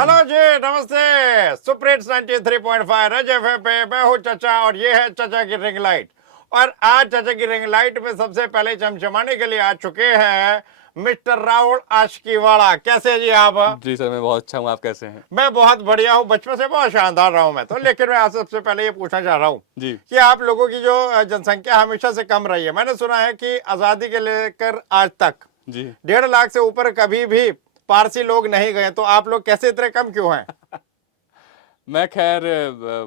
Hello जी, नमस्ते। सुप्रीट 93.5 रज FM पे मैं हूँ चचा और ये है चचा की रिंग लाइट। और आज चचा की रिंग लाइट में सबसे पहले चमचमाने के लिए आ चुके हैं मिस्टर राहुल आशिकीवाला। कैसे हैं जी आप? जी सर, मैं बहुत अच्छा हूँ। आप कैसे हैं? मैं बहुत बढ़िया हूँ, बचपन से बहुत शानदार रहा हूँ मैं तो। लेकिन मैं आपसे सबसे पहले ये पूछना चाह रहा हूँ जी कि आप लोगों की जो जनसंख्या हमेशा से कम रही है। मैंने सुना है कि आजादी के लेकर आज तक जी 1.5 लाख से ऊपर कभी भी पारसी लोग नहीं गए, तो आप लोग कैसे इतने कम क्यों हैं? मैं खैर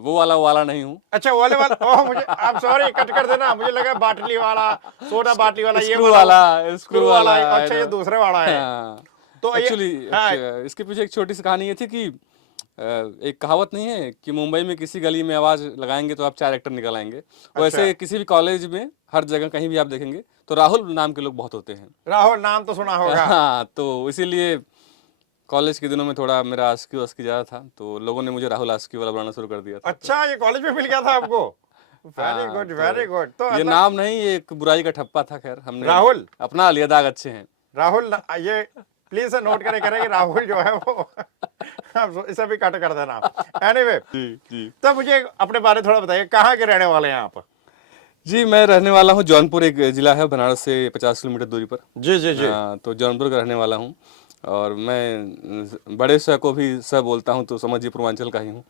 वो वाला नहीं हूँ। अच्छा, वो वाले वाला। ओह, मुझे आप सॉरी, कट कर देना। मुझे लगा बाटली वाला, सोडा बाटली वाला, ये स्क्रू वाला वाला, स्क्रू स्क्रू वाला। वाला आई अच्छा, नो। ये दूसरे वाला है। हाँ, तो ये एक्चुअली हाँ। इसके पीछे एक छोटी सी कहानी ये थी कि एक कहावत नहीं है कि मुंबई में किसी गली में आवाज लगाएंगे तो आप 4 एक्टर निकल आएंगे। अच्छा, वैसे किसी भी कॉलेज में हर जगह कहीं भी आप देखेंगे तो राहुल नाम के लोग बहुत होते हैं। राहुल नाम तो सुना होगा। हाँ, तो इसीलिए कॉलेज के दिनों में थोड़ा मेरा आस्की वास्की ज़्यादा था, तो लोगों ने मुझे राहुल आस्की वाला बुलाना शुरू कर दिया था। तो अच्छा, ये कॉलेज में मिल गया था आपको? वेरी हाँ, गुड, वेरी तो गुड। तो ये मतलब नाम नहीं, ये एक बुराई का ठप्पा था। खैर हमने राहुल, अपना लिया, दाग अच्छे हैं। ये प्लीज से नोट करें, करें कि राहुल जो है वो आप इसे भी कट कर देना। एनीवे, जी जी तो मुझे अपने बारे में थोड़ा बताइए, कहाँ के रहने वाले हैं आप? जी, मैं रहने वाला हूँ जौनपुर, एक जिला है बनारस से 50 किलोमीटर दूरी पर। जी जी जी। तो जौनपुर का रहने वाला हूँ। और मैं बड़े स को भी स बोलता हूँ, तो समझिए पूर्वांचल का ही हूँ।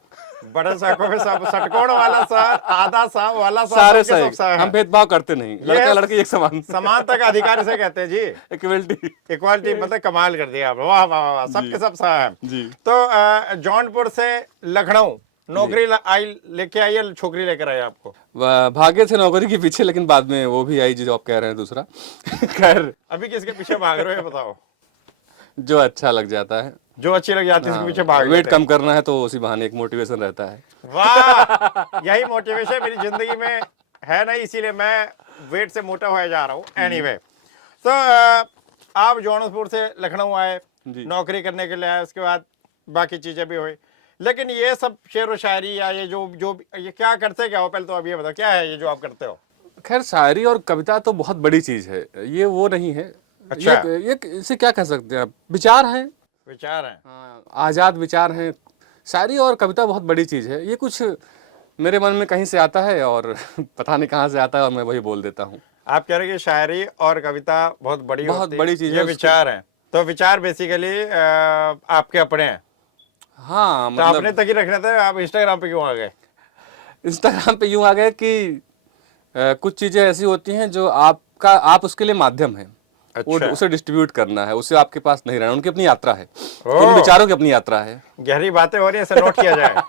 बड़े साकों में सब सटकोड़ वाला सा, आधा सा वाला सा, सारे सबके सब सही, सा हम है। भेदभाव करते नहीं, ये लड़का है लड़की एक समान। समानता का अधिकार इसे कहते हैं जी। इक्वलिटी। इक्वालिटी मतलब कमाल कर दिया आप, वाह वाह वाह, जी सबके सब सा है। जी तो जौनपुर से लखनऊ जी। नौकरी आई, लेके आई या छोकरी लेकर आई आपको? भागे थे नौकरी के पीछे, लेकिन बाद में वो भी आई जो आप कह रहे हैं, दूसरा। खैर, अभी किसके पीछे भाग रहे हो ये बताओ? जो अच्छा लग जाता है। जो अच्छी लग जाती है उसके हाँ, पीछे भाग वेट लेते हैं। कम करना है तो उसी बहाने एक मोटिवेशन रहता है। वाह, यही मोटिवेशन मेरी जिंदगी में है ना, इसीलिए मैं वेट से मोटा होया जा रहा हूँ। एनीवे, तो आप जौनपुर से लखनऊ आए, जी नौकरी करने के लिए आए, उसके बाद बाकी चीजें भी हुई। लेकिन ये सब शेर व शायरी या ये जो जो ये क्या करते क्या हो, पहले तो अब ये बताओ क्या है ये जो आप करते हो? खैर, शायरी और कविता तो बहुत बड़ी चीज है, ये वो नहीं है। अच्छा, ये इसे क्या कह सकते हैं आप, विचार हैं। विचार है। हाँ, आजाद विचार हैं। शायरी और कविता बहुत बड़ी चीज है। ये कुछ मेरे मन में कहीं से आता है और पता नहीं कहाँ से आता है, और मैं वही बोल देता हूँ। आप कह रहे हैं कि शायरी और कविता बहुत बड़ी बहुत होती है, बड़ी चीज ये है उसके। विचार है। तो विचार बेसिकली आपके अपने हैं, हाँ, तो अपने मतलब तक ही रखने थे। आप इंस्टाग्राम पे क्यों आ गए? इंस्टाग्राम पे यूं आ गए कि कुछ चीजें ऐसी होती हैं जो आप उसके लिए माध्यम है। वो अच्छा। उसे डिस्ट्रीब्यूट करना है, उसे आपके पास नहीं रहना। उनकी अपनी यात्रा है, उन ओ, विचारों की अपनी यात्रा है। गहरी बातें हो रही है, इसे नोट किया जाए।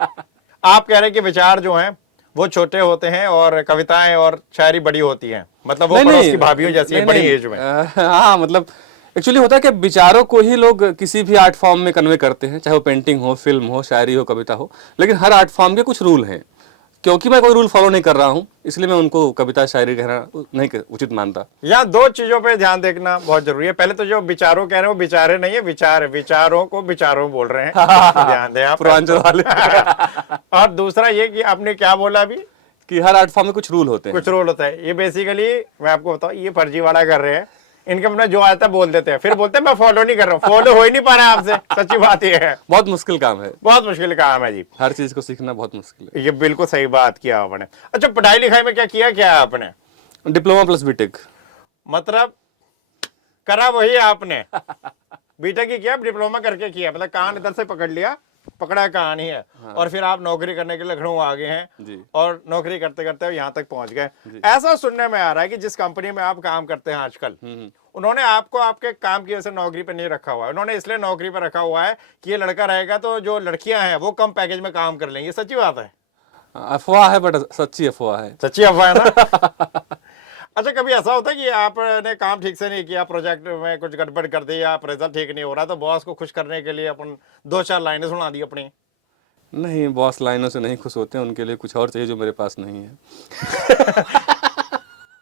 आप कह रहे हैं कि विचार जो हैं वो छोटे होते हैं और कविताएं और शायरी बड़ी होती हैं, मतलब वो नहीं पड़ोस नहीं की भाभीियों जैसी है नहीं बड़ी नहीं, एज में। हाँ, मतलब एक्चुअली होता है कि विचारों को ही लोग किसी भी आर्ट फॉर्म में कन्वे करते हैं, चाहे वो पेंटिंग हो, फिल्म हो, शायरी हो, कविता हो। लेकिन हर आर्ट फॉर्म के कुछ रूल हैं। क्योंकि मैं कोई रूल फॉलो नहीं कर रहा हूँ, इसलिए मैं उनको कविता शायरी कहना नहीं उचित मानता। यहाँ दो चीजों पे ध्यान देखना बहुत जरूरी है। पहले तो जो विचारों कह रहे हो, विचारे नहीं है, विचार है। विचारों को विचारों बोल रहे हैं, इसमें ध्यान दें आप पहले पूर्वांचल वाले। तो। और दूसरा ये कि आपने क्या बोला अभी? कि हर आर्ट फॉर्म में कुछ रूल होते कुछ हैं। रोल होता है। ये बेसिकली मैं आपको बताऊं, ये फर्जीवाड़ा कर रहे हैं। इनके अपना जो आता है बोल देते हैं, फिर बोलते हैं मैं फॉलो नहीं कर रहा हूँ। फॉलो हो ही नहीं पा रहा है आपसे, सच्ची बात ये है। बहुत मुश्किल काम है, बहुत मुश्किल काम है जी। हर चीज को सीखना बहुत मुश्किल ये बिल्कुल सही बात किया आपने। अच्छा, पढ़ाई लिखाई में क्या किया, क्या है आपने? है। Diploma plus BTech. मतलब करा वही आपने, बीटेक ही किया, डिप्लोमा करके किया, मतलब कान इधर से पकड़ लिया, पकड़ा कान ही है। हाँ और फिर आप नौकरी करने के लिए लखनऊ आ गए हैं, जी और नौकरी करते करते यहाँ तक पहुंच गए। जी। ऐसा सुनने में आ रहा है कि जिस कंपनी में आप काम करते हैं आजकल, उन्होंने आपको आपके काम की वजह से नौकरी पर नहीं रखा हुआ है। उन्होंने इसलिए नौकरी पर रखा हुआ है कि ये लड़का रहेगा तो जो लड़कियां हैं वो कम पैकेज में काम कर लेंगी। सच्ची बात है? अफवाह है, बट सच्ची अफवाह है। सच्ची अफवाह है ना? अच्छा, कभी ऐसा होता है कि आपने काम ठीक से नहीं किया, प्रोजेक्ट में कुछ गड़बड़ कर दी, या रिजल्ट ठीक नहीं हो रहा, तो बॉस को खुश करने के लिए अपन दो चार लाइनें सुना दी अपनी? नहीं, बॉस लाइनों से नहीं खुश होते हैं, उनके लिए कुछ और चाहिए जो मेरे पास नहीं है।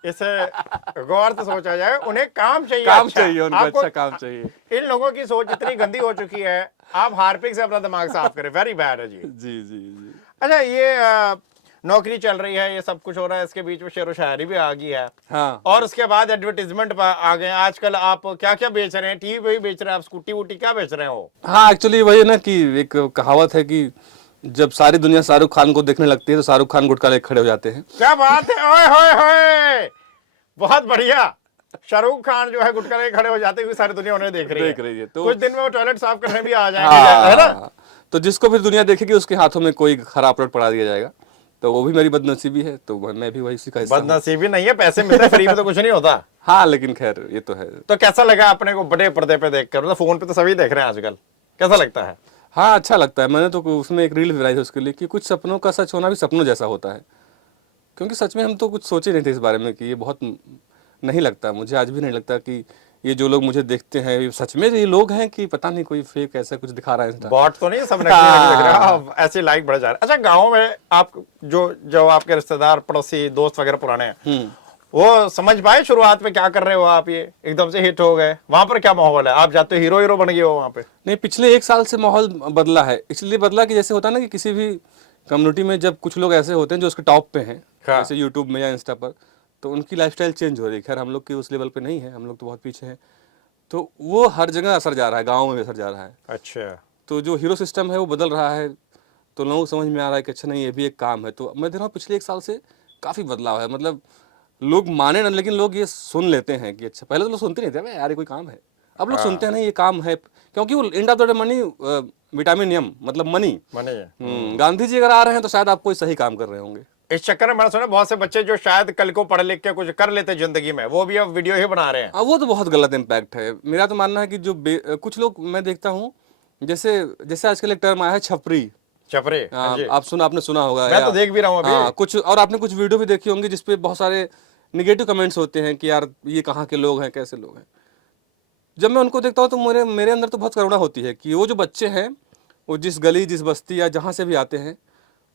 इसे गौर से सोचा जाए, उन्हें काम चाहिए। काम अच्छा, चाहिए उनको, आपको अच्छा काम चाहिए। इन लोगों की सोच इतनी गंदी हो चुकी है। आप हार्पिक से अपना दिमाग साफ करें, वेरी बैड है जी। जी जी जी। अच्छा, ये नौकरी चल रही है, ये सब कुछ हो रहा है, इसके बीच में शेर व शायरी भी आ गई है। हाँ और उसके बाद एडवर्टीजमेंट आ गए हैं। आजकल आप क्या क्या बेच रहे हैं? टीवी भी बेच रहे हैं आप? स्कूटी वूटी क्या बेच रहे हो? हाँ, एक्चुअली वही है ना कि एक कहावत है कि जब सारी दुनिया शाहरुख खान को देखने लगती है तो शाहरुख खान गुटखा लेके खड़े हो जाते हैं। क्या बात है, ओए होए होए, बहुत बढ़िया। शाहरुख खान जो है गुटखा लेके खड़े हो जाते हुए सारी दुनिया उन्हें देख रही है। तो कुछ दिन में वो टॉयलेट साफ करने भी आ जाएंगे, है ना? हाँ, तो जिसको फिर दुनिया देखेगी उसके हाथों में कोई खराब प्रोडक्ट पड़ा दिया जाएगा, तो वो भी मेरी बदनसीबी है, तो मैं भी वही का हिस्सा हूँ। बदनसीबी नहीं है, पैसे मिलते हैं, फ्री में तो कुछ नहीं होता। हाँ, लेकिन खैर ये तो है। तो कैसा लगा अपने को बड़े पर्दे पे देखकर? मतलब फोन पे तो सभी देख रहे हैं आजकल, कैसा लगता है? हाँ, अच्छा लगता है। मैंने तो उसमें एक रील बनाई है उसके लिए कि कुछ सपनों का सच होना भी सपनों जैसा होता है, क्योंकि सच में हम तो कुछ सोचे नहीं थे इस बारे में कि ये बहुत नहीं लगता, मुझे आज भी नहीं लगता कि ये जो लोग मुझे देखते हैं ये सच में ये लोग हैं कि पता नहीं कोई फेक ऐसा कुछ दिखा रहा है। बॉट तो नहीं, सब नकली नकली दिख रहा है, ऐसे लाइक बढ़ जा रहा है। अच्छा, गाँव में आप जो आपके रिश्तेदार, पड़ोसी, दोस्त वगैरह पुराने हैं, वो समझ पाए शुरुआत में क्या कर रहे हो आप? ये एकदम से हिट हो गए, वहां पर क्या माहौल है? आप जाते हीरो हीरो बन गए हो वहां पे? नहीं, पिछले 1 साल से माहौल बदला है। इसलिए बदला कि जैसे होता है ना कि किसी भी कम्युनिटी में जब कुछ लोग ऐसे होते हैं जो उसके टॉप पे हैं, हाँ। जैसे यूट्यूब में या इंस्टा पर, तो उनकी लाइफस्टाइल चेंज हो रही है। खैर हम लोग की उस लेवल पे नहीं है, हम लोग तो बहुत पीछे हैं, तो वो हर जगह असर जा रहा है, गाँव में भी असर जा रहा है। अच्छा, तो जो हीरो सिस्टम है वो बदल रहा है, तो लोगों को समझ में आ रहा है कि अच्छा नहीं, ये भी एक काम है। तो मैं देख रहा हूँ पिछले 1 साल से काफ़ी बदलाव है। मतलब लोग माने ना, लेकिन लोग ये सुन लेते हैं कि अच्छा, पहले तो लोग सुनते नहीं थे, भाई यार ये कोई काम है। अब लोग सुनते हैं नहीं, ये काम है, क्योंकि वो end of the day money, vitamin नियम, मतलब मनी। मनी। गांधी जी अगर आ रहे हैं तो शायद आप कोई सही काम कर रहे होंगे। इस चक्कर में मैंने सुना बहुत से बच्चे जो शायद कल को पढ़ लिख के कुछ कर लेते जिंदगी में, वो भी अब वीडियो ही बना रहे हैं। वो तो बहुत गलत इम्पैक्ट है। मेरा तो मानना है कि जो कुछ लोग मैं देखता हूँ, जैसे जैसे आजकल एक टर्म आया है छपरी। छपरे, हाँ जी। आपने सुना होगा, मैं तो देख भी रहा हूँ अभी। हाँ, कुछ और आपने कुछ वीडियो भी देखी होंगी जिसपे बहुत सारे निगेटिव कमेंट्स होते हैं कि यार ये कहाँ के लोग हैं, कैसे लोग हैं। जब मैं उनको देखता हूँ तो मेरे मेरे अंदर तो बहुत करुणा होती है कि वो जो बच्चे हैं, वो जिस गली, जिस बस्ती या जहाँ से भी आते हैं,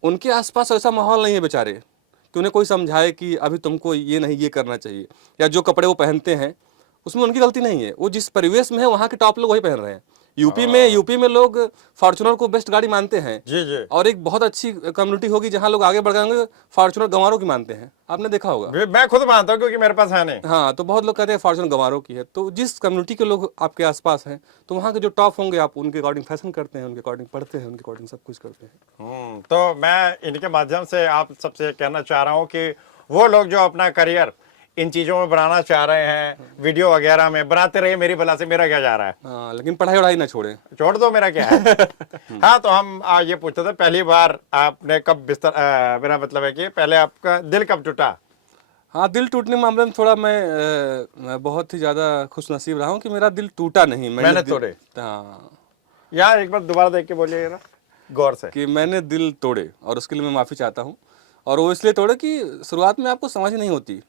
उनके आसपास ऐसा माहौल नहीं है बेचारे कि उन्हें कोई समझाए कि अभी तुमको ये नहीं, ये करना चाहिए। या जो कपड़े वो पहनते हैं उसमें उनकी गलती नहीं है, वो जिस परिवेश में है वहाँ के टॉप लोग वही पहन रहे हैं। यूपी में लोग फॉर्च्यूनर को बेस्ट गाड़ी मानते हैं, जी जी। और एक बहुत अच्छी कम्युनिटी होगी जहाँ लोग आगे बढ़ गए होंगे, फॉर्च्यूनर गंवारों की मानते हैं। आपने देखा होगा। मैं खुद मानता हूँ क्योंकि मेरे पास है नहीं। हाँ, तो बहुत लोग कहते हैं फॉर्च्यूनर गंवारों की है। तो जिस कम्युनिटी के लोग आपके आसपास हैं, तो वहाँ के जो टॉप होंगे, आप उनके अकॉर्डिंग फैशन करते हैं, उनके अकॉर्डिंग पढ़ते हैं, उनके अकॉर्डिंग सब कुछ करते हैं। तो मैं इनके माध्यम से आप सबसे कहना चाह रहा हूँ कि वो लोग जो अपना करियर इन चीजों में बनाना चाह रहे हैं, वीडियो वगैरह में बनाते रहिए, मेरी भला से मेरा क्या जा रहा है। हाँ, लेकिन पढ़ाई वढ़ाई ना छोड़े। छोड़ दो, मेरा क्या है। हाँ, तो हम ये पूछते थे, पहली बार आपने कब बिस्तर, मेरा मतलब है कि पहले आपका दिल कब टूटा? हाँ, दिल टूटने के मामले में थोड़ा मैं बहुत ही ज़्यादा खुशनसीब रहा हूँ कि मेरा दिल टूटा नहीं, मैंने तोड़े। हाँ, यार एक बार दोबारा देख के बोलिए ना गौर से। कि मैंने दिल तोड़े, और उसके लिए मैं माफ़ी चाहता हूँ। और वो इसलिए तोड़े कि शुरुआत में आपको समझ नहीं होती,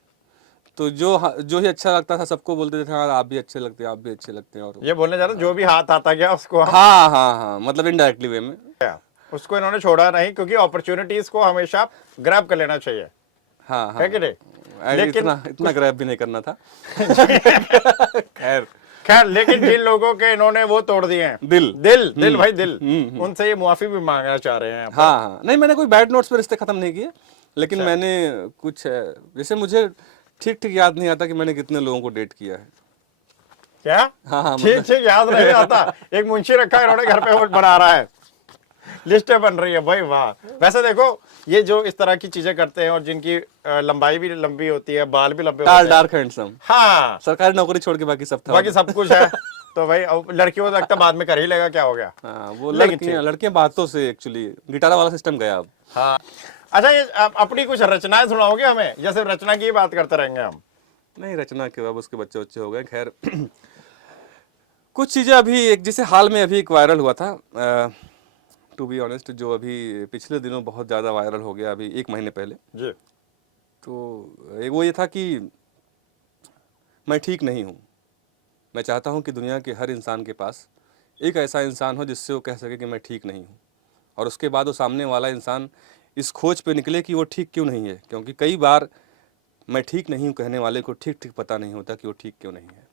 तो जो ही अच्छा लगता था सबको बोलते थे हाँ आप भी अच्छे लगते हैं, आप भी अच्छे लगते हैं। और ये बोलने जा रहा जो भी हाथ आता गया उसको हाँ हाँ हाँ, मतलब इनडायरेक्टली वे में उसको इन्होंने छोड़ा नहीं, क्योंकि अपॉर्चुनिटीज को हमेशा ग्रैब कर लेना चाहिए। हाँ हाँ, है कि नहीं? लेकिन इतना ग्रैब भी नहीं करना था। खैर, लेकिन जिन लोगों के इन्होंने वो तोड़ दिए हैं, दिल भाई दिल, उनसे ये मुआफी भी मांगना चाह रहे हैं। हाँ हाँ, नहीं, मैंने कोई बैड नोट्स पर रिश्ते खत्म नहीं किए, लेकिन मैंने कुछ, जैसे मुझे ठीक ठीक याद नहीं आता कि मैंने कितने लोगों को डेट किया है। क्या? हाँ हाँ, ठीक ठीक याद नहीं आता। एक मुंशी रखा है इन्होंने घर पे, वो बना रहा है, लिस्टें बन रही है भाई। वाह। वैसे देखो, ये जो इस तरह की चीजें करते हैं और जिनकी लंबाई भी लंबी होती है, बाल भी लंबे होते हैं, डार्क हैंडसम, हाँ, सरकारी नौकरी छोड़ के बाकी सब था, बाकी सब कुछ है। तो भाई लड़कियों को लगता बाद में कर ही लेगा, क्या हो गया। हाँ, वो लड़कियां बातों से एक्चुअली गिटारा वाला सिस्टम गया अब। हाँ। अच्छा, ये अपनी कुछ रचनाएं सुनाओगे हमें, जैसे रचना की बात करते रहेंगे हम? नहीं, रचना के बाद उसके बच्चे हो गए। खैर, कुछ चीज़ें अभी एक, जैसे हाल में अभी एक वायरल हुआ था, टू बी ऑनेस्ट, जो अभी पिछले दिनों बहुत ज़्यादा वायरल हो गया, अभी 1 महीने पहले जी। तो वो ये था कि मैं ठीक नहीं हूँ। मैं चाहता हूँ कि दुनिया के हर इंसान के पास एक ऐसा इंसान हो जिससे वो कह सके कि मैं ठीक नहीं हूँ, और उसके बाद वो सामने वाला इंसान इस खोज पे निकले कि वो ठीक क्यों नहीं है, क्योंकि कई बार मैं ठीक नहीं हूँ कहने वाले को ठीक ठीक पता नहीं होता कि वो ठीक क्यों नहीं है।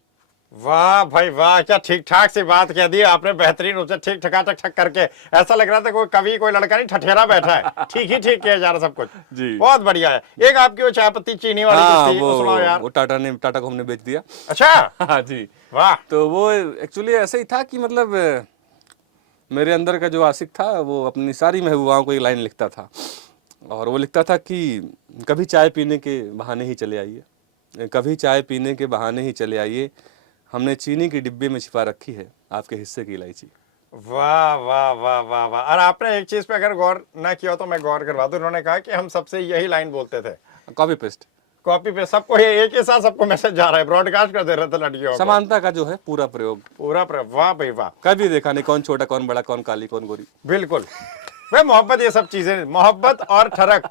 वाह भाई वाह, क्या ठीक ठाक सी बात कह दी आपने, बेहतरीन रूप से ठीक ठकाठक ठक करके। ऐसा लग रहा था कोई कवि कोई लड़का नहीं, ठठेरा बैठा है। ठीक ही ठीक किया जा रहा सब कुछ। जी। बहुत बढ़िया है। एक आपकी वो चाय पत्ती चीनी वाली हाँ, कुछ थी, वो सुनाओ यार। वो टाटा को हमने बेच दिया। अच्छा। हाँ जी। वाह। तो वो एक्चुअली ऐसे ही था कि मतलब मेरे अंदर का जो आशिक था वो अपनी सारी महबूबाओं को एक लाइन लिखता था, और वो लिखता था कि कभी चाय पीने के बहाने ही चले आइए, कभी चाय पीने के बहाने ही चले आइए, हमने चीनी की डिब्बे में छिपा रखी है आपके हिस्से की इलायची। वाह वाह वाह वाह वाह। और आपने एक चीज पे अगर गौर ना किया हो तो मैं गौर करवा दूं, उन्होंने कहा कि हम सबसे यही लाइन बोलते थे। कॉपी पेस्ट, कॉपी पे सबको ये एक ही साथ सबको मैसेज जा रहा है, ब्रॉडकास्ट कर दे रहे थे लड़कियों को। समानता का जो है पूरा प्रयोग। वाह भाई वाह। कभी देखा नहीं कौन छोटा कौन बड़ा, कौन काली कौन गोरी। बिल्कुल। वे मोहब्बत, ये सब चीजें, मोहब्बत और ठरक,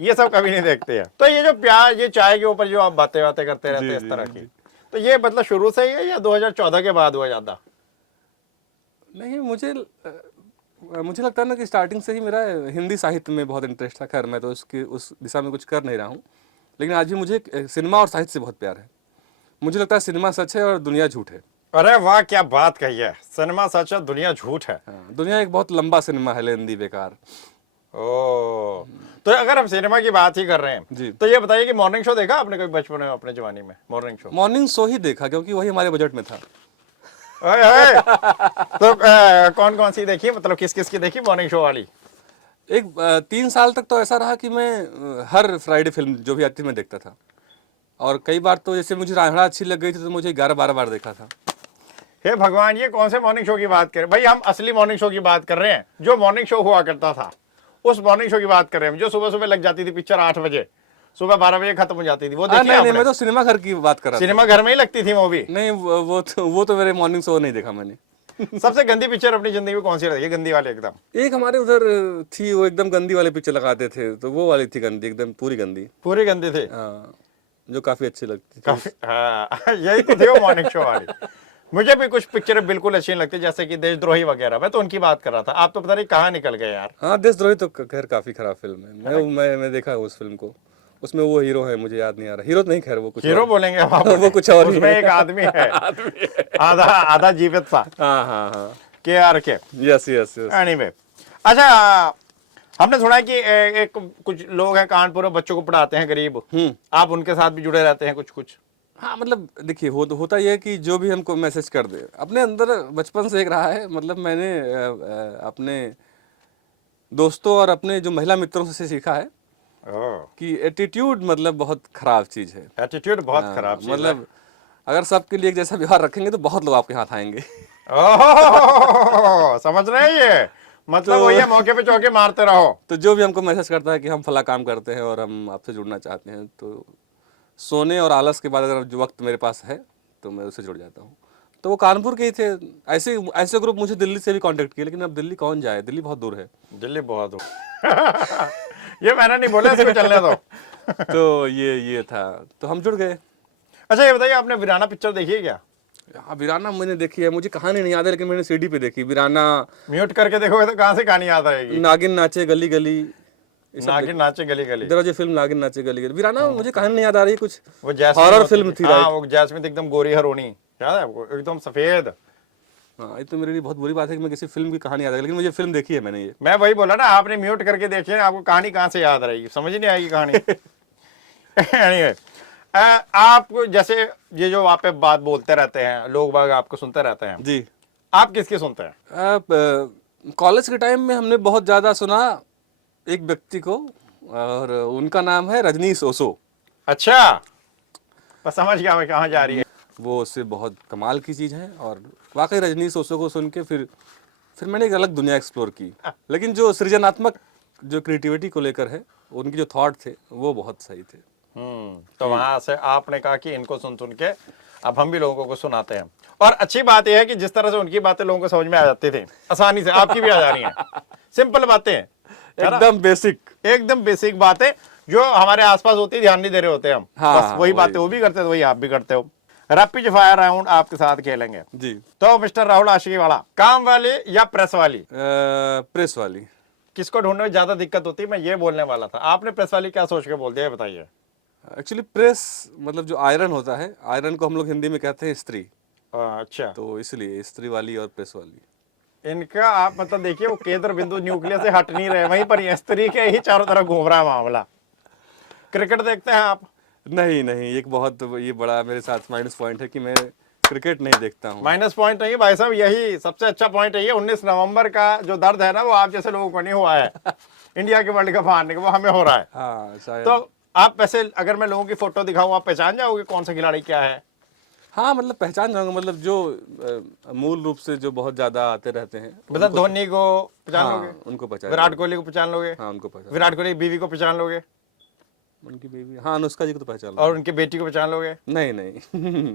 ये सब कभी नहीं देखते हैं। तो ये जो प्यार, ये चाय के ऊपर जो आप बातें बातें करते रहते हैं इस तरह की, तो ये मतलब शुरू से ही है या 2014 के बाद हुआ ज्यादा? नहीं, मुझे लगता है ना कि स्टार्टिंग से ही मेरा हिंदी साहित्य में बहुत इंटरेस्ट था। खैर मैं तो उस दिशा में कुछ कर नहीं रहा हूँ, लेकिन आज भी मुझे सिनेमा और साहित्य से बहुत प्यार है। मुझे लगता है सिनेमा सच है और दुनिया झूठ है। अरे वाह, क्या बात कही है। सिनेमा सच है, दुनिया झूठ है। हाँ, दुनिया एक बहुत लंबा सिनेमा है, लेंदी बेकार। ओ, तो अगर हम सिनेमा की बात ही कर रहे हैं जी। तो ये बताइए कि मॉर्निंग शो देखा आपने कोई बचपन में, अपने जवानी में? मॉर्निंग शो, मॉर्निंग शो ही देखा क्योंकि वही हमारे बजट में था। ओए ओए। तो कौन कौन सी देखी, मतलब किस किस की देखी मॉर्निंग शो वाली? 3 साल तक तो ऐसा रहा कि मैं हर फ्राइडे फिल्म जो भी आती मैं देखता था, और कई बार तो जैसे मुझे रांझड़ा अच्छी लग गई थी तो मुझे 11-12 बार देखा था। हे भगवान, ये कौन से मॉर्निंग शो की बात कर रहे हैं भाई? हम असली मॉर्निंग शो की बात कर रहे हैं, जो मॉर्निंग शो हुआ करता था उस मॉर्निंग शो की बात कर रहे हैं, जो सुबह सुबह लग जाती थी पिक्चर 8 बजे, सुबह 12 बजे खत्म हो जाती थी, वो देखी नहीं, आपने? मैं तो सिनेमा घर की बात कर रहा था। सिनेमा घर में ही लगती थी मूवी। नहीं, वो तो मेरे मॉर्निंग शो नहीं देखा मैंने। सबसे गंदी पिक्चर अपनी जिंदगी में कौन सी रही है? गंदी वाली एकदम। एक हमारे उधर थी, वो एकदम गंदी वाली पिक्चर लगाते थे, तो वो वाली थी गंदी, एकदम पूरी गंदी। पूरी गंदी थी। हाँ, जो काफी अच्छी लगती थी। काफी, हाँ, यही तो थी वो मॉर्निंग शो वाली। मुझे भी कुछ पिक्चरें बिल्कुल अच्छी नहीं लगती, जैसे कि देशद्रोही वगैरह, मैं तो उनकी बात कर रहा था। आप तो पता नहीं कहाँ निकल गए यार। हाँ, देशद्रोही तो खैर काफी खराब फिल्म है। मैं देखा है उस फिल्म को। उसमें वो हीरो है, मुझे याद नहीं आ रहा हीरो तो नहीं, खैर वो कुछ हीरो और। बोलेंगे आप? वो कुछ और ही उसमें है। एक आदमी है, आधा आधा जीवित सा, हाँ हाँ हाँ, KRK। Yes yes yes. Anyway, अच्छा, हमने सुना है कि एक कुछ लोग हैं कानपुर में, बच्चों को पढ़ाते हैं गरीब, आप उनके साथ भी जुड़े रहते हैं कुछ कुछ? हाँ, मतलब देखिए, होता यह है कि जो भी हमको मैसेज कर दे, अपने अंदर बचपन से एक रहा है। मतलब मैंने अपने दोस्तों और अपने जो महिला मित्रों से सीखा है कि एटीट्यूड मतलब बहुत खराब चीज़ है। एटीट्यूड बहुत हाँ, खराब चीज है। मतलब अगर सबके लिए एक जैसा व्यवहार रखेंगे तो बहुत लोग आपके हाथ आएंगे। ओह, समझ रहे हैं ये? मतलब वही है, मौके पे चौके मारते रहो। तो जो भी हमको मैसेज करता है कि हम फला काम करते हैं और हम आपसे जुड़ना चाहते हैं, तो सोने और आलस के बाद अगर जो वक्त मेरे पास है तो मैं उससे जुड़ जाता हूँ। तो वो कानपुर के ही थे। ऐसे ग्रुप मुझे दिल्ली से भी कांटेक्ट किए, लेकिन अब दिल्ली कौन जाए, दिल्ली बहुत दूर है। दिल्ली बहुत हो। ये मैंने नहीं बोला, इसको चलने दो। तो ये था, तो हम जुड़ गए। अच्छा, ये बताइए, आपने वीराना पिक्चर देखी है क्या? हाँ, वीराना मैंने देखी है। मुझे कहानी नहीं याद है, लेकिन मैंने सीडी पे देखी वीराना। म्यूट करके देखोगे तो कहाँ से कहानी याद आएगी? नागिन नाचे गली गली, नागिन नाचे गली गली। इधर जो फिल्म नागिन नाचे गली गली, वीराना मुझे कहानी नहीं याद आ रही। कुछ वो जैस्मिन हॉरर होती फिल्म थी, हाँ, राइट? वो जैस्मिन एकदम गोरी हरोनी, याद है आपको? एकदम सफेद। हाँ, ये तो मेरे लिए बहुत बुरी बात है कि मैं किसी फिल्म की कहानी याद है, लेकिन मुझे फिल्म देखी है मैंने ये। मैं वही बोला ना, आपने म्यूट करके देखी है, आपको कहानी कहाँ से याद रहेगी? समझ ही नहीं आएगी कहानी। Anyway, आप जैसे ये जो आप पे बात बोलते रहते हैं, लोग बाग आपको सुनते रहते हैं, जी। आप किसकी सुनते हैं? कॉलेज के टाइम में हमने बहुत ज़्यादा सुना एक व्यक्ति को, और उनका नाम है रजनीश ओशो। अच्छा, बस समझ गया मैं कहाँ जा रही है। वो उससे बहुत कमाल की चीज़ है, और वाकई रजनीश ओशो को सुन के फिर मैंने एक अलग दुनिया एक्सप्लोर की। लेकिन जो सृजनात्मक, जो क्रिएटिविटी को लेकर है, उनके जो थॉट थे वो बहुत सही थे। तो वहां से आपने कहा कि इनको सुन सुन के अब हम भी लोगों को सुनाते हैं। और अच्छी बात यह है कि जिस तरह से उनकी बातें लोगों को समझ में आ जाती थी आसानी से, आपकी भी आ जा रही हैं। सिंपल बातें हैं, एकदम बेसिक बातें जो हमारे आसपास होती है, ध्यान नहीं दे रहे होते हम। हाँ, बस वही बातें वो भी करते हैं, वही आप भी करते हो। रैपिड फायर राउंड आपके साथ खेलेंगे जी। तो मिस्टर राहुल आशिकी वाला, काम वाली या प्रेस वाली? प्रेस वाली। किसको ढूंढने में ज्यादा दिक्कत होती है, मैं ये बोलने वाला था। आपने प्रेस वाली क्या सोच के बोल दिया, बताइए। एक्चुअली प्रेस मतलब जो आयरन होता है, आयरन को हम लोग हिंदी में कहते हैं स्त्री। अच्छा, तो इसलिए स्त्री वाली और प्रेस वाली। इनका आप मतलब देखिए वो केंद्र बिंदु न्यूक्लियस से हट नहीं रहे, वहीं पर ये स्त्री के ही चारों तरफ घूम रहा है मामला। क्रिकेट देखते हैं आप? नहीं नहीं, एक बहुत ये बड़ा मेरे साथ माइनस पॉइंट है कि मैं क्रिकेट नहीं देखता हूँ। माइनस पॉइंट नहीं है भाई साहब, यही सबसे अच्छा पॉइंट है। ये 19 नवंबर का जो दर्द है ना, वो आप जैसे लोगों को नहीं हुआ है इंडिया के वर्ल्ड कप हारने का, वो हमें हो रहा है। हाँ शायद। तो आप वैसे अगर मैं लोगों की फोटो दिखाऊं, आप पहचान जाओगे कौन सा खिलाड़ी क्या है? हाँ मतलब पहचान जाऊंगा, मतलब जो मूल रूप से जो बहुत ज्यादा आते रहते हैं मतलब धोनी को पहचान लोगे, हाँ उनको पहचान विराट लूंगा। कोहली को पहचान लोगे, हाँ उनको पहचान, विराट कोहली की बीवी को पहचान लोगे, उनकी बेबी, हाँ अनुष्का जी को तो पहचान और लूंगा। उनकी बेटी को पहचान लोगे? नहीं नहीं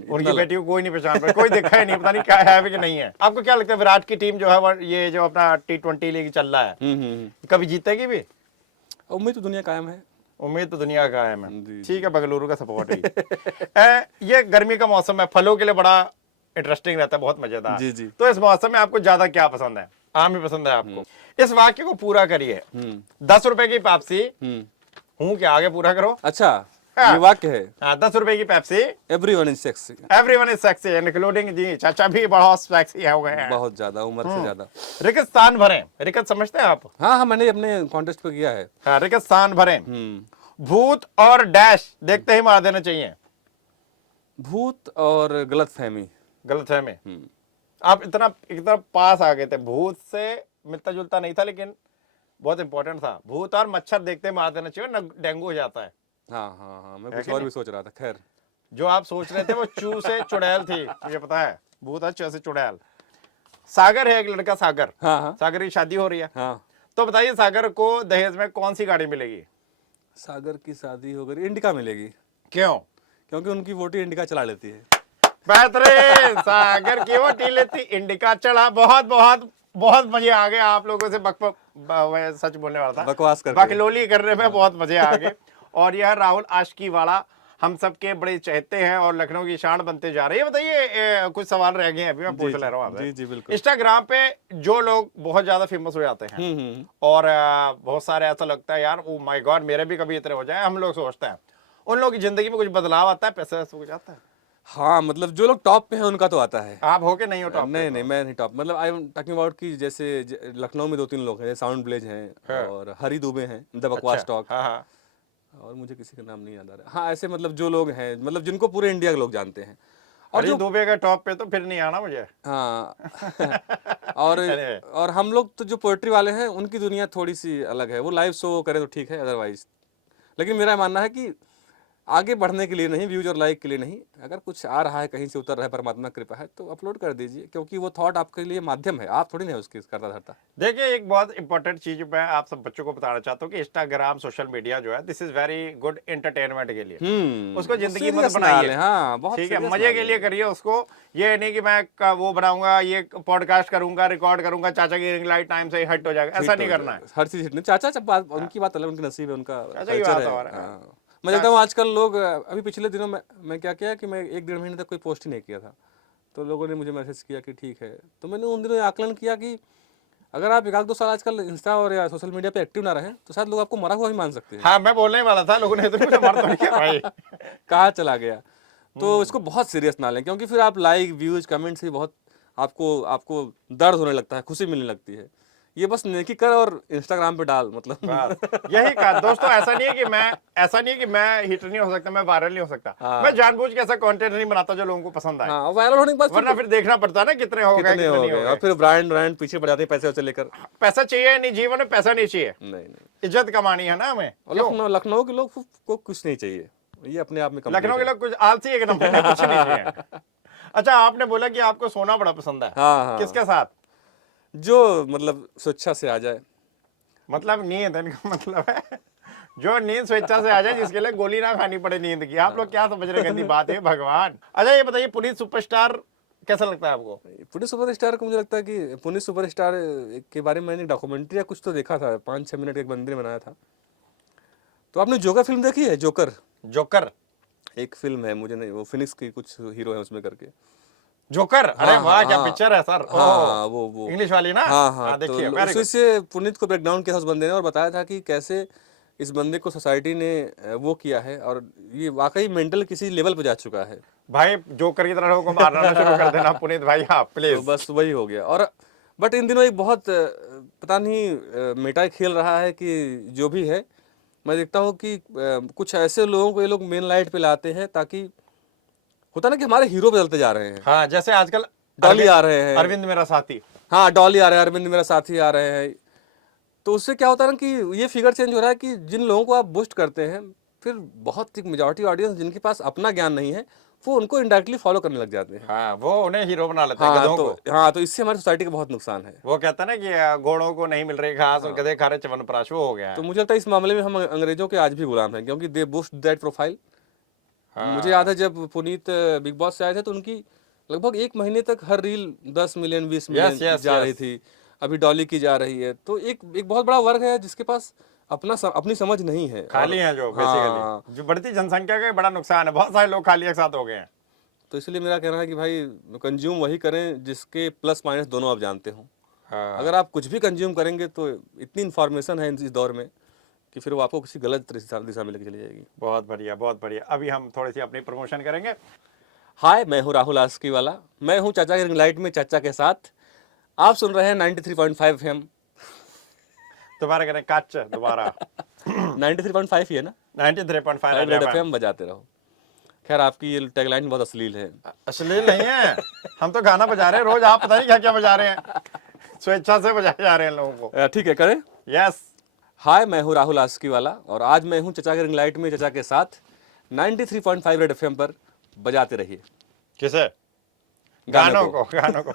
उनकी बेटी को कोई नहीं पहचान पाया, कोई देखा ही नहीं, पता नहीं क्या है भी कि नहीं है। आपको क्या लगता है विराट की टीम जो है ये जो अपना T20 लीग चल रहा है, कभी जीतेगी भी? उम्मीद तो दुनिया कायम है। उम्मीद तो दुनिया का है। मैं जी, ठीक है, बेंगलुरु का सपोर्ट है। ये गर्मी का मौसम है, फलों के लिए बड़ा इंटरेस्टिंग रहता है, बहुत मजेदार। जी जी। तो इस मौसम में आपको ज्यादा क्या पसंद है? आम ही पसंद है आपको? इस वाक्य को पूरा करिए। 10 रुपए की पेप्सी, हूँ क्या, आगे पूरा करो। अच्छा हाँ। ये वाक्य है, हाँ, 10 रुपए की Pepsi, everyone is sexy. Everyone is sexy including G, चाचा भी बहुत सेक्सी हो गए हैं। बहुत ज्यादा, उम्र से ज्यादा। रिकत स्थान भरें, रिकत समझते हैं आप? हाँ हाँ, मैंने अपने कॉन्टेस्ट पे किया है। हाँ, रिकत स्थान भरें। भूत और डैश देखते ही मार देना चाहिए। भूत और गलत फहमी। गलत है में आप इतना पास आ गए थे, भूत से मिलता जुलता नहीं था लेकिन बहुत इंपॉर्टेंट था। भूत और मच्छर देखते ही मार देना चाहिए, न डेंगू हो जाता है। हाँ हाँ हाँ, मैं कुछ और भी सोच रहा था। खैर जो आप सोच रहे थे वो चू से चुड़ैल थी, मुझे पता है। भूत और चू से चुड़ैल। सागर है एक लड़का, सागर। हाँ हाँ सागर की शादी हो रही है। हाँ। तो बताइए सागर को दहेज में कौन सी गाड़ी मिलेगी? सागर की शादी हो गई, इंडिका मिलेगी। क्यों? क्योंकि उनकी वोटी इंडिका चला लेती है। बेहतरीन। सागर की वो टी लेती, इंडिका चढ़ा। बहुत बहुत बहुत मजे आ गए आप लोगों से मैं सच बोलने वाला था, बकवास करके। बकलोली करने में बहुत मजे आ गए। और यह राहुल आशिकी वाला हम सबके बड़े चहेते हैं और लखनऊ की शान बनते जा रहे हैं। बताइए कुछ सवाल रह गए हैं अभी, मैं पूछ ले रहा हूँ आपसे। जी जी बिल्कुल। इंस्टाग्राम पे जो लोग बहुत ज्यादा फेमस हो जाते हैं और बहुत सारे ऐसा लगता है यार ओ माय गॉड मेरे भी कभी इतने हो जाए, हम लोग सोचते हैं उन लोगों की जिंदगी में कुछ बदलाव आता है, पैसा वैसा कुछ आता है? हाँ मतलब जो लोग टॉप पे हैं उनका तो आता है। आप हो के नहीं हो टॉप? नहीं नहीं, मैं नहीं टॉप। मतलब आई एम टॉकिंग अबाउट कि जैसे लखनऊ में 2-3 लोग हैं, साउंड ब्लेज हैं और हरी दुबे हैं, द बकवास टॉक। हाँ हाँ। और मुझे किसी का नाम नहीं याद आ रहा। हाँ ऐसे मतलब जो लोग हैं, मतलब जिनको पूरे इंडिया के लोग जानते हैं। और जो दुबे का टॉप पे तो फिर नहीं आना मुझे। हाँ और हम लोग तो जो पोएट्री वाले हैं उनकी दुनिया थोड़ी सी अलग है। वो लाइव शो करे तो ठीक है, अदरवाइज। लेकिन मेरा मानना है कि आगे बढ़ने के लिए नहीं, व्यूज और लाइक के लिए नहीं, अगर कुछ आ रहा है कहीं से उतर रहा है, परमात्मा की कृपा है तो अपलोड कर दीजिए, क्योंकि वो थॉट आपके लिए माध्यम है, आप थोड़ी नहीं उसकी करता धरता। देखिए एक बहुत इंपॉर्टेंट चीज मैं आप सब बच्चों को बताना चाहता हूँ कि इंस्टाग्राम सोशल मीडिया जो है this is very good entertainment के लिए। उसको जिंदगी मत बनाइए। हाँ बहुत ठीक है, मजे के लिए करिए उसको। ये नहीं कि मैं वो बनाऊंगा, ये पॉडकास्ट करूंगा, रिकॉर्ड करूंगा, चाचा की रिंग लाइट टाइम से हट हो जाएगा, ऐसा नहीं करना है। हर चीज हिट नहीं। चाचा जब बात उनकी बात अलग, उनकी नसीब है, उनका कल्चर है। हाँ। मैं देखता हूँ आजकल लोग, अभी पिछले दिनों में मैं क्या किया कि मैं 1-1.5 महीने तक कोई पोस्ट ही नहीं किया था, तो लोगों ने मुझे मैसेज किया कि ठीक है। तो मैंने उन दिनों आकलन किया कि अगर आप 1-2 साल आजकल इंस्टा और या सोशल मीडिया पे एक्टिव ना रहे तो शायद लोग आपको मरा हुआ ही मान सकते हैं। हाँ, मैं बोलने वाला था, लोगों ने तो मुझे मर तो नहीं किया भाई। कहाँ चला गया। तो इसको बहुत सीरियस ना लें, क्योंकि फिर आप लाइक व्यूज कमेंट से बहुत आपको दर्द होने लगता है, खुशी मिलने लगती है। ये बस नेकी कर और इंस्टाग्राम पे डाल, मतलब यही कहा दोस्तों। ऐसा नहीं है कि मैं हिट नहीं हो सकता, मैं वायरल नहीं हो सकता। मैं जानबूझ के ऐसा कंटेंट नहीं बनाता जो लोगों को पसंद आए। हाँ, वायरल होने के बाद वरना फिर देखना पड़ता है ना कितने हो गए, कितने नहीं हो गए। और फिर ब्रांड पीछे पड़ जाते हैं पैसे लेकर। पैसा चाहिए नहीं, जीवन में पैसा नहीं चाहिए, नहीं, इज्जत कमानी है ना हमें। लखनऊ के लोग को कुछ नहीं चाहिए, ये अपने आप में लखनऊ के लोग कुछ आलसी एक नंबर, कुछ नहीं चाहिए। अच्छा, आपने बोला कि आपको सोना बड़ा पसंद है। हाँ, किसके साथ? जो मतलब स्वेच्छा से आ जाए, मतलब नींद, इनका मतलब है जो नींद स्वेच्छा से आ जाए, जिसके लिए गोली ना खानी पड़े नींद की। आप लोग क्या समझ रहे, गंदी बात है भगवान। अच्छा ये बताइए, पुनीत सुपरस्टार कैसा लगता है आपको? पुनीत सुपरस्टार को मुझे लगता है कि पुनीत सुपरस्टार के बारे में मैंने डॉक्यूमेंट्री या कुछ तो देखा था, 5-6 मिनट एक बंदे ने बनाया था। तो आपने जोकर फिल्म देखी है? जोकर एक फिल्म है, मुझे नहीं, वो फिनिक्स की कुछ हीरो है उसमें करके। जोकर? अरे वाह, क्या पिक्चर है सर। हाँ, वो इंग्लिश वाली ना। हाँ, देखिए, तो उसी से पुनीत को ब्रेकडाउन किया था उस बंदे ने और बताया था कि कैसे इस बंदे को सोसाइटी ने वो किया है और ये वाकई मेंटल किसी लेवल पे जा चुका है। भाई जोकर की तरह लोगों को मारना ना शुरू कर देना पुनीत भाई, हाँ तो प्लीज। बस वही हो गया। और बट इन दिनों एक बहुत पता नहीं मेटा खेल रहा है कि जो भी है, मैं देखता हूँ कि कुछ ऐसे लोगों को ये लोग मेन लाइट पे लाते हैं ताकि होता ना कि हमारे हीरो बदलते जा रहे हैं। हाँ जैसे आजकल डॉली आ रहे हैं, अरविंद मेरा साथी। हाँ डॉली आ रहे हैं, अरविंद मेरा साथी आ रहे हैं। तो उससे क्या होता है ना कि ये फिगर चेंज हो रहा है कि जिन लोगों को आप बूस्ट करते हैं, फिर बहुत एक मेजॉरिटी ऑडियंस जिनके पास अपना ज्ञान नहीं है, वो उनको इनडायरेक्टली फॉलो करने लग जाते हैं। हाँ वो उन्हें हीरो बना लेते हैं हाँ गधों तो को। हाँ तो इससे हमारी सोसाइटी का बहुत नुकसान है। वो कहता है ना कि घोड़ों को नहीं मिल रही घास और गधे खा रहे च्यवनप्राश, वो हो गया है। तो मुझे लगता है इस मामले में हम अंग्रेजों के आज भी गुलाम हैं, क्योंकि दे बूस्ट दैट प्रोफाइल। मुझे याद है जब पुनीत बिग बॉस से आए थे तो उनकी लगभग 1 महीने तक हर रील 10 मिलियन 20 मिलियन yes, जा रही yes. थी। अभी डॉली की जा रही है। तो एक बहुत बड़ा वर्ग है जिसके पास अपनी समझ नहीं है, खाली हैं जो हाँ, बेसिकली, जो बढ़ती जनसंख्या का बड़ा नुकसान है, बहुत सारे लोग खाली एक साथ हो गए हैं। तो इसलिए मेरा कहना है कि भाई कंज्यूम वही करें जिसके प्लस माइनस दोनों आप जानते हो। हाँ। अगर आप कुछ भी कंज्यूम करेंगे तो इतनी इन्फॉर्मेशन है इस दौर में कि फिर वो आपको किसी गलत दिशा में लेके चली जाएगी। बहुत बढ़िया बहुत बढ़िया। अभी हम थोड़ी सी अपनी प्रमोशन करेंगे। हाय, मैं हूँ राहुल आस्की वाला, मैं हूँ चाचा की रिंग लाइट में चाचा के साथ। आप सुन रहे हैं 93.5 FM। दोबारा करें कच दोबारा 93.5 ही है ना, 93.5 रेड FM बजाते रहो। खैर आपकी ये टैगलाइन बहुत अश्लील है। अश्लील नहीं है, हम तो गाना बजा रहे हैं रोज, आप पता नहीं क्या क्या बजा रहे हैं, स्वेच्छा से बजाए जा रहे हैं लोगों को। ठीक है, करें। यस। हाय, मैं हूँ राहुल आस्की वाला और आज मैं हूँ चाचा की रिंग लाइट में चाचा के साथ 93.5 रेड FM पर। बजाते रहिए। किसे? गानों गानों को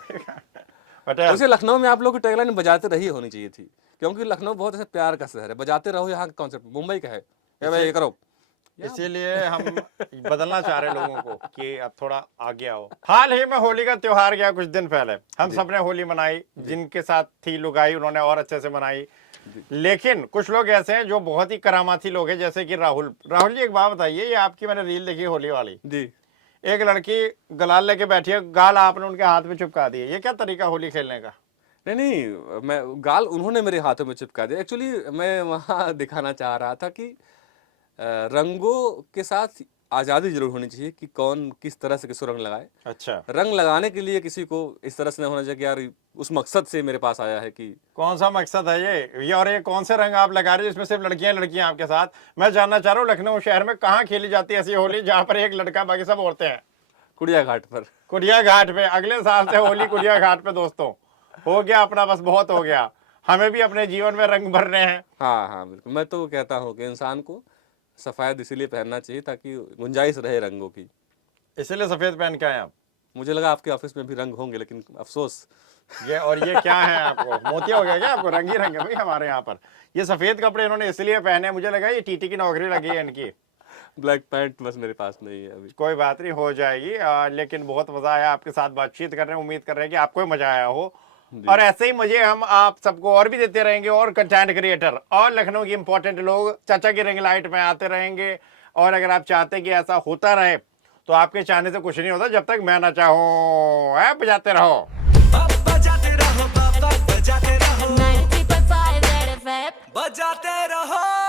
पटेल। वैसे लखनऊ में आप लोग की टैगलाइन बजाते रहिए होनी चाहिए थी, क्योंकि लखनऊ बहुत ऐसे प्यार का शहर है। बजाते रहो यहाँ का कॉन्सेप्ट मुंबई का है, क्या भाई ये करो। इसीलिए हम बदलना चाह रहे हैं लोगों को कि अब थोड़ा आगे आओ। हाल ही में होली का त्योहार गया कुछ दिन पहले, हम सब ने होली मनाई, जिनके साथ थी लुगाई उन्होंने और अच्छे से मनाई। लेकिन कुछ लोग ऐसे हैं जो बहुत ही करामाती लोग हैं, जैसे कि राहुल जी एक बात बताइए, ये आपकी मैंने रील देखी होली वाली जी, एक लड़की गलाल लेके बैठी है, गाल आपने उनके हाथ में चिपका दी है, ये क्या तरीका होली खेलने का? नहीं मैं गाल उन्होंने मेरे हाथों में चिपका दिया। एक्चुअली मैं वहाँ दिखाना चाह रहा था कि रंगों के साथ आज़ादी जरूर होनी चाहिए कि कौन किस तरह से किसको रंग लगाए। अच्छा, रंग लगाने के लिए किसी को इस तरह से नहीं होना चाहिए कि यार उस मकसद से मेरे पास आया है कि कौन सा मकसद है ये और ये कौन से रंग आप लगा रहे हैं जिसमें सिर्फ लड़कियां आपके साथ? मैं जानना चाह रहा हूँ लखनऊ शहर में कहाँ खेली जाती है ऐसी होली जहाँ पर एक लड़का बाकी सब औरतें हैं? कुड़िया घाट पर। कुड़िया घाट पे अगले साल से होली कुड़िया घाट पे दोस्तों। हो गया अपना, बस बहुत हो गया, हमें भी अपने जीवन में रंग भरने हैं। हाँ हाँ बिल्कुल, मैं तो कहता हूँ कि इंसान को सफ़ेद इसीलिए पहनना चाहिए ताकि गुंजाइश रहे रंगों की। इसीलिए सफेद पहन के आए आप? मुझे लगा आपके ऑफिस में भी रंग होंगे, लेकिन अफसोस। ये क्या है? आपको मोतिया हो गया क्या? आपको रंग ही रंग है भाई हमारे यहाँ पर। ये सफेद कपड़े इन्होंने इसलिए पहने, मुझे लगा ये टीटी की नौकरी लगी है इनकी। ब्लैक पैंट बस मेरे पास नहीं है अभी। कोई बात नहीं, हो जाएगी। लेकिन बहुत मजा आया आपके साथ बातचीत कर रहे हैं, उम्मीद कर रहे हैं कि आपको भी मजा आया हो, और ऐसे ही मजे हम आप सबको और भी देते रहेंगे, और कंटेंट क्रिएटर और लखनऊ के इंपॉर्टेंट लोग चाचा की रिंग लाइट में आते रहेंगे। और अगर आप चाहते हैं कि ऐसा होता रहे तो आपके चाहने से कुछ नहीं होता, जब तक मैं ना चाहूं। है बजाते रहो, बजाते रहो, बजाते रहो, 93.5 Red FM। बजाते रहो।